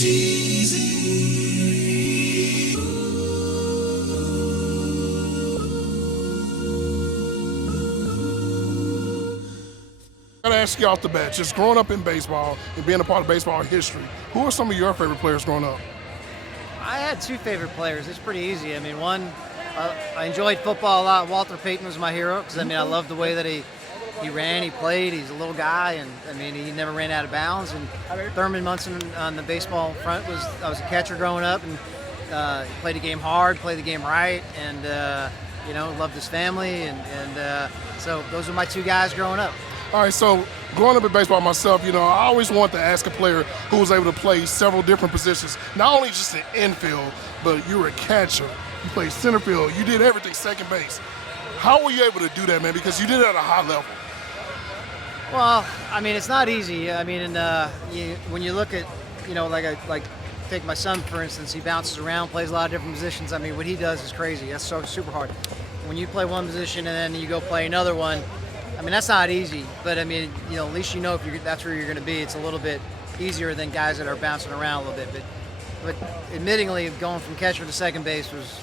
I gotta ask you off the bat, just growing up in baseball and being a part of baseball history, who are some of your favorite players growing up? I had two favorite players. It's pretty easy. I mean, one, I enjoyed football a lot. Walter Payton was my hero because, I mean, I loved the way that he ran, he played. He's a little guy, and, I mean, he never ran out of bounds. And Thurman Munson on the baseball front I was a catcher growing up, and played the game hard, played the game right, and, loved his family. And so those are my two guys growing up. All right, so growing up in baseball myself, I always wanted to ask a player who was able to play several different positions, not only just in infield, but you were a catcher, you played center field, you did everything, second base. How were you able to do that, man? Because you did it at a high level. Well, I mean, it's not easy. I mean, when you look at, like take my son, for instance, he bounces around, plays a lot of different positions. I mean, what he does is crazy. That's so super hard. When you play one position and then you go play another one, I mean, that's not easy, but I mean, at least if that's where you're going to be. It's a little bit easier than guys that are bouncing around a little bit. But admittingly, going from catcher to second base was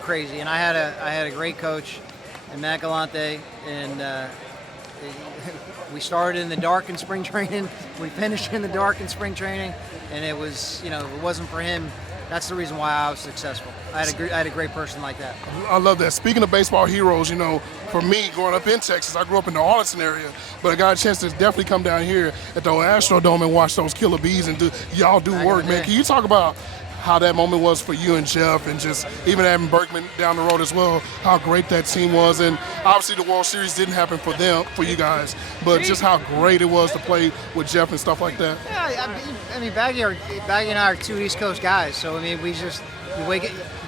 crazy. And I had a great coach in Matt Galante, and we started in the dark in spring training. We finished in the dark in spring training, and it was, if it wasn't for him, that's the reason why I was successful. I had a great person like that. I love that. Speaking of baseball heroes, for me, growing up in Texas, I grew up in the Arlington area, but I got a chance to definitely come down here at the Astrodome and watch those killer bees and y'all do work, man. Can you talk about how that moment was for you and Jeff, and just even having Berkman down the road as well, how great that team was? And obviously the World Series didn't happen for you guys, but just how great it was to play with Jeff and stuff like that. Yeah, I mean, Baggy and I are two East Coast guys, so I mean, you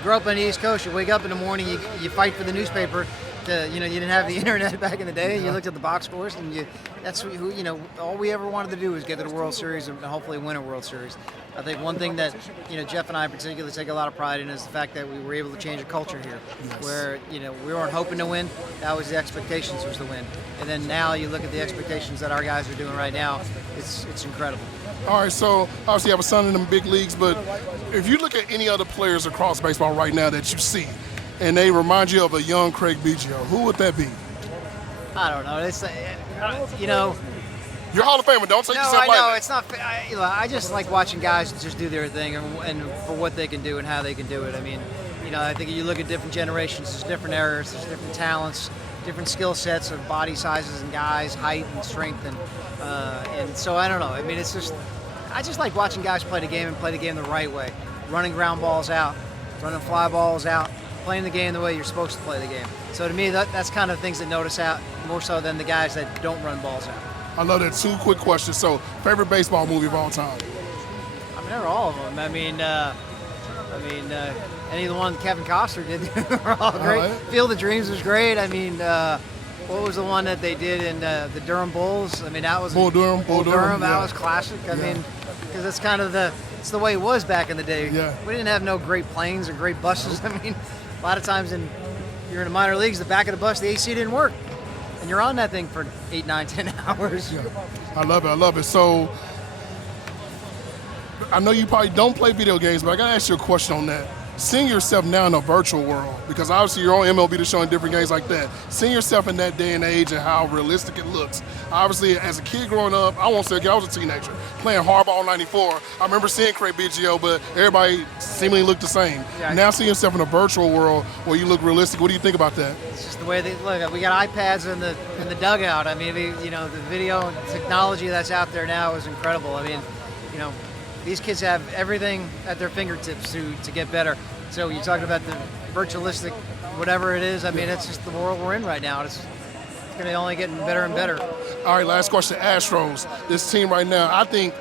grow up on the East Coast, you wake up in the morning, you fight for the newspaper. You didn't have the internet back in the day. You looked at the box scores, and all we ever wanted to do was get to the World Series and hopefully win a World Series. I think one thing that Jeff and I particularly take a lot of pride in is the fact that we were able to change a culture here, where we weren't hoping to win. That was the expectations was to win, and then now you look at the expectations that our guys are doing right now. It's incredible. All right, so obviously you have a son in the big leagues, but if you look at any other players across baseball right now that you see, and they remind you of a young Craig Biggio, who would that be? I don't know. It's You're Hall of Famer. Don't take yourself lightly. No, it's not. I just like watching guys just do their thing and for what they can do and how they can do it. I mean, I think you look at different generations. There's different eras. There's different talents, different skill sets of body sizes and guys, height and strength, and so I don't know. I mean, I just like watching guys play the game and play the game the right way, running ground balls out, running fly balls out, playing the game the way you're supposed to play the game. So to me, that's kind of things that notice out more so than the guys that don't run balls out. I love that. Two quick questions. So, favorite baseball movie of all time? I mean, they're all of them. I mean, any of the ones Kevin Costner did were all great. Right. Field of Dreams was great. I mean, what was the one that they did in the Durham Bulls? I mean, that was Bull Durham. That was classic. I mean, because it's kind of it's the way it was back in the day. Yeah. We didn't have no great planes or great buses. I mean, a lot of times you're in the minor leagues, the back of the bus, the AC didn't work. And you're on that thing for 8, 9, 10 hours. Yeah. I love it. So, I know you probably don't play video games, but I got to ask you a question on that. Seeing yourself now in a virtual world, because obviously you're on MLB The Show and different games like that, seeing yourself in that day and age and how realistic it looks. Obviously, as a kid growing up, I won't say I was a teenager, playing hardball in '94. I remember seeing Craig Biggio, but everybody seemingly looked the same. Yeah, now seeing yourself in a virtual world where you look realistic, what do you think about that? It's just the way they look. We got iPads in the dugout. I mean, the video technology that's out there now is incredible. I mean, these kids have everything at their fingertips to get better. So you're talking about the virtualistic, whatever it is. I mean, it's just the world we're in right now. It's going to only getting better and better. All right, last question. Astros, this team right now, I think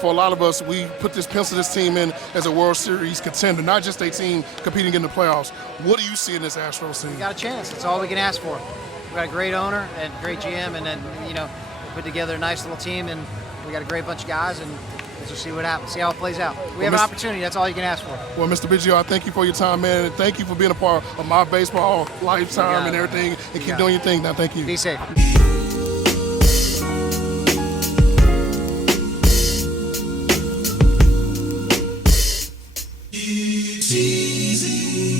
for a lot of us, we pencil this team in as a World Series contender, not just a team competing in the playoffs. What do you see in this Astros team? We got a chance. That's all we can ask for. We got a great owner and great GM, and then we put together a nice little team, and we got a great bunch of guys, and we'll just see what happens, see how it plays out. We have an opportunity. That's all you can ask for. Well, Mr. Biggio, I thank you for your time, man, and thank you for being a part of my baseball lifetime and everything, and keep doing your thing. Now, thank you. Be safe. It's easy.